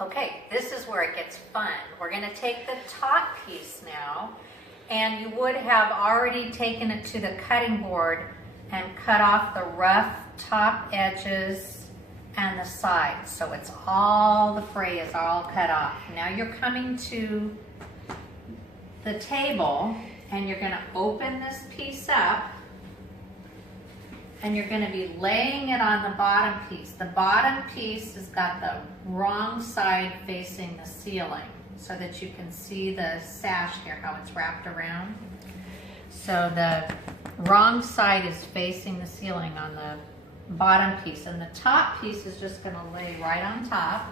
Okay, this is where it gets fun. We're going to take the top piece now, and you would have already taken it to the cutting board and cut off the rough top edges and the sides. So it's all, the fray is all cut off. Now you're coming to the table and you're going to open this piece up and you're going to be laying it on the bottom piece. The bottom piece has got the wrong side facing the ceiling so that you can see the sash here, how it's wrapped around. So the wrong side is facing the ceiling on the bottom piece, and the top piece is just going to lay right on top.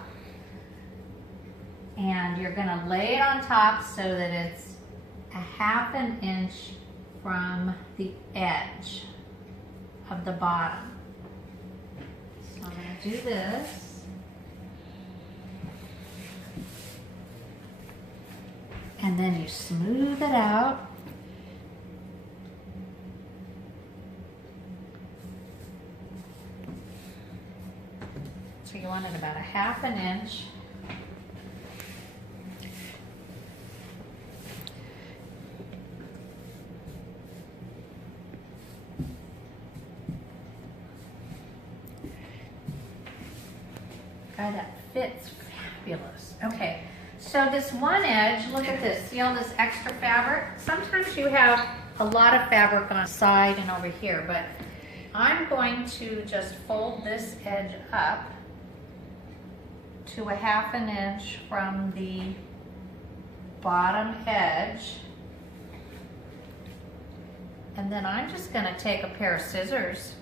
And you're going to lay it on top so that it's a 1/2 inch from the edge of the bottom. So I'm going to do this. And then you smooth it out. So you want it about a 1/2 inch. God, that fits fabulous. Okay, so this one edge, look at this. See all this extra fabric? Sometimes you have a lot of fabric on the side and over here, but I'm going to just fold this edge up to a 1/2 inch from the bottom edge. And then I'm just going to take a pair of scissors,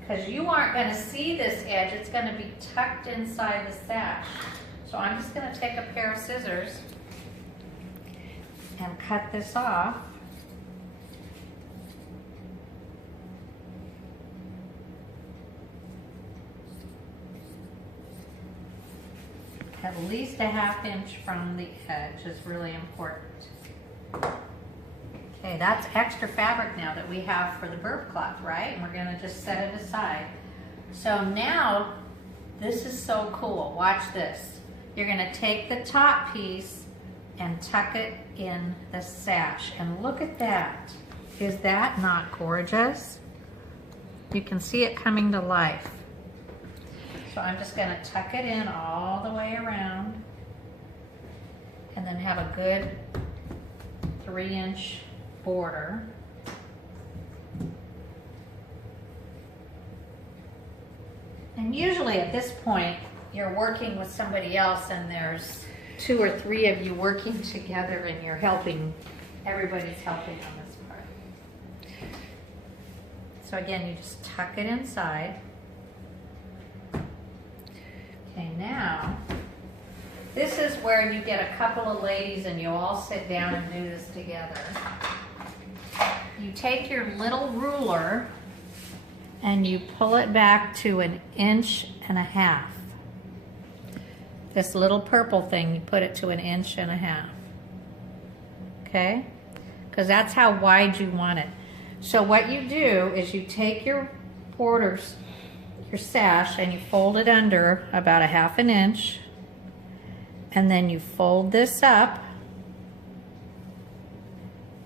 because you aren't going to see this edge. It's going to be tucked inside the sash. So I'm just going to take a pair of scissors and cut this off. At least a 1/2 inch from the edge is really important. Okay, that's extra fabric now that we have for the burp cloth, right? And we're going to just set it aside. So now, this is so cool. Watch this. You're going to take the top piece and tuck it in the sash. And look at that. Is that not gorgeous? You can see it coming to life. So I'm just going to tuck it in all the way around and then have a good 3-inch border. And usually at this point you're working with somebody else and there's 2 or 3 of you working together and you're helping, everybody's helping on this part. So again, you just tuck it inside. Okay, now this is where you get a couple of ladies and you all sit down and do this together. You take your little ruler and you pull it back to 1.5 inches. This little purple thing, you put it to 1.5 inches. Okay? Because that's how wide you want it. So what you do is you take your borders, your sash, and you fold it under about a 1/2 inch. And then you fold this up.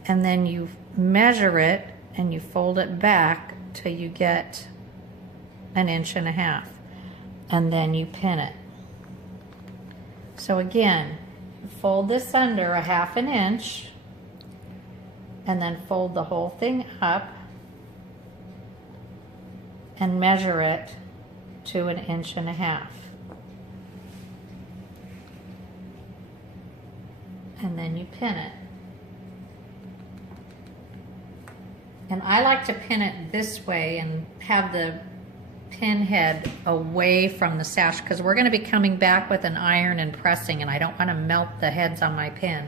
And then you measure it and you fold it back till you get 1.5 inches. And then you pin it. So again, you fold this under a 1/2 inch and then fold the whole thing up and measure it to 1.5 inches. And then you pin it. And I like to pin it this way and have the pin head away from the sash because we're going to be coming back with an iron and pressing and I don't want to melt the heads on my pin.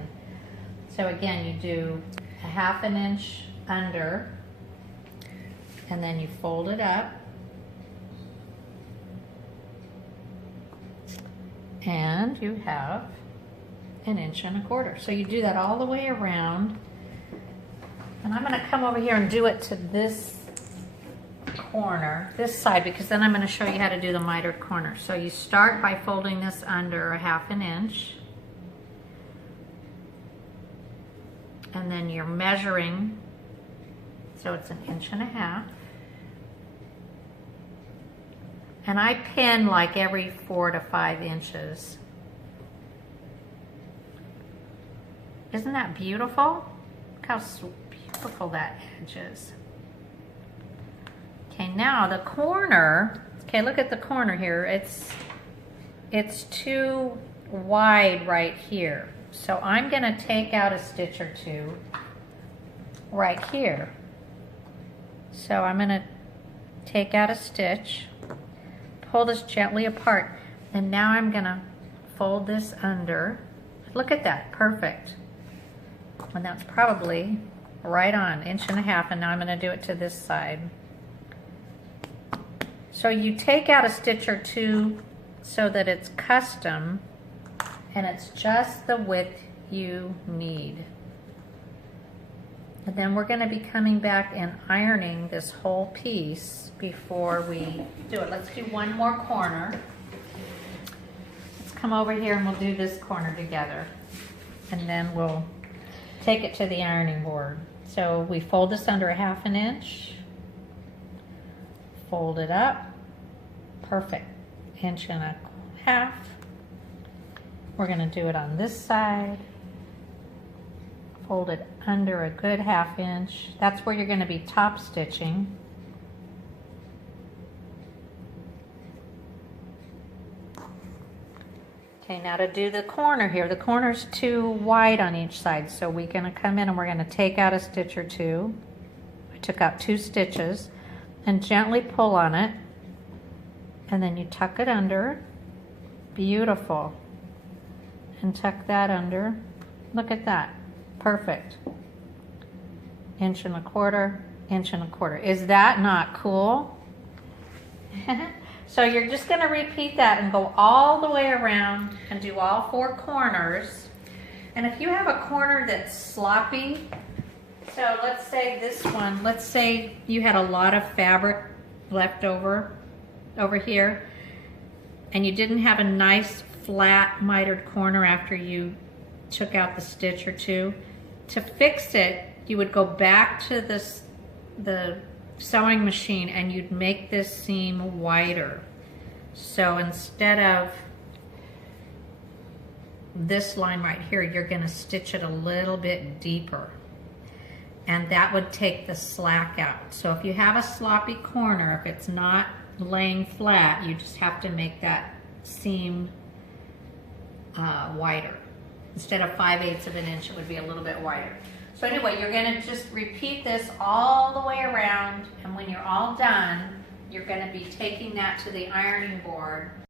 So again, you do a 1/2 inch under and then you fold it up and you have 1.25 inches. So you do that all the way around. And I'm going to come over here and do it to this corner, this side, because then I'm going to show you how to do the mitered corner. So you start by folding this under a 1/2 inch. And then you're measuring, so it's 1.5 inches. And I pin like every 4 to 5 inches. Isn't that beautiful? Look how beautiful that edge is. Okay, now the corner, okay, look at the corner here. It's too wide right here. So I'm gonna take out a stitch or two right here. So I'm gonna take out a stitch, pull this gently apart, and now I'm gonna fold this under. Look at that, perfect. And that's probably right on, 1.5 inches, and now I'm gonna do it to this side. So you take out a stitch or two so that it's custom and it's just the width you need. And then we're going to be coming back and ironing this whole piece before we do it. Let's do one more corner. Let's come over here and we'll do this corner together. And then we'll take it to the ironing board. So we fold this under a 1/2 inch. Fold it up. Perfect. 1.5 inches. We're going to do it on this side. Fold it under a good 1/2 inch. That's where you're going to be top stitching. Okay, now to do the corner here. The corner's too wide on each side, so we're going to come in and we're going to take out a stitch or two. I took out 2 stitches and gently pull on it, and then you tuck it under. Beautiful. And tuck that under. Look at that. Perfect. 1.25 inches, 1.25 inches. Is that not cool? So you're just going to repeat that and go all the way around and do all 4 corners. And if you have a corner that's sloppy, so let's say this one, let's say you had a lot of fabric left over here, and you didn't have a nice flat mitered corner after you took out the stitch or two. To fix it, you would go back to the sewing machine and you'd make this seam wider. So instead of this line right here, you're going to stitch it a little bit deeper, and that would take the slack out. So if you have a sloppy corner, if it's not laying flat, you just have to make that seam wider. Instead of 5/8 of an inch, it would be a little bit wider. So anyway, you're going to just repeat this all the way around, and when you're all done, you're going to be taking that to the ironing board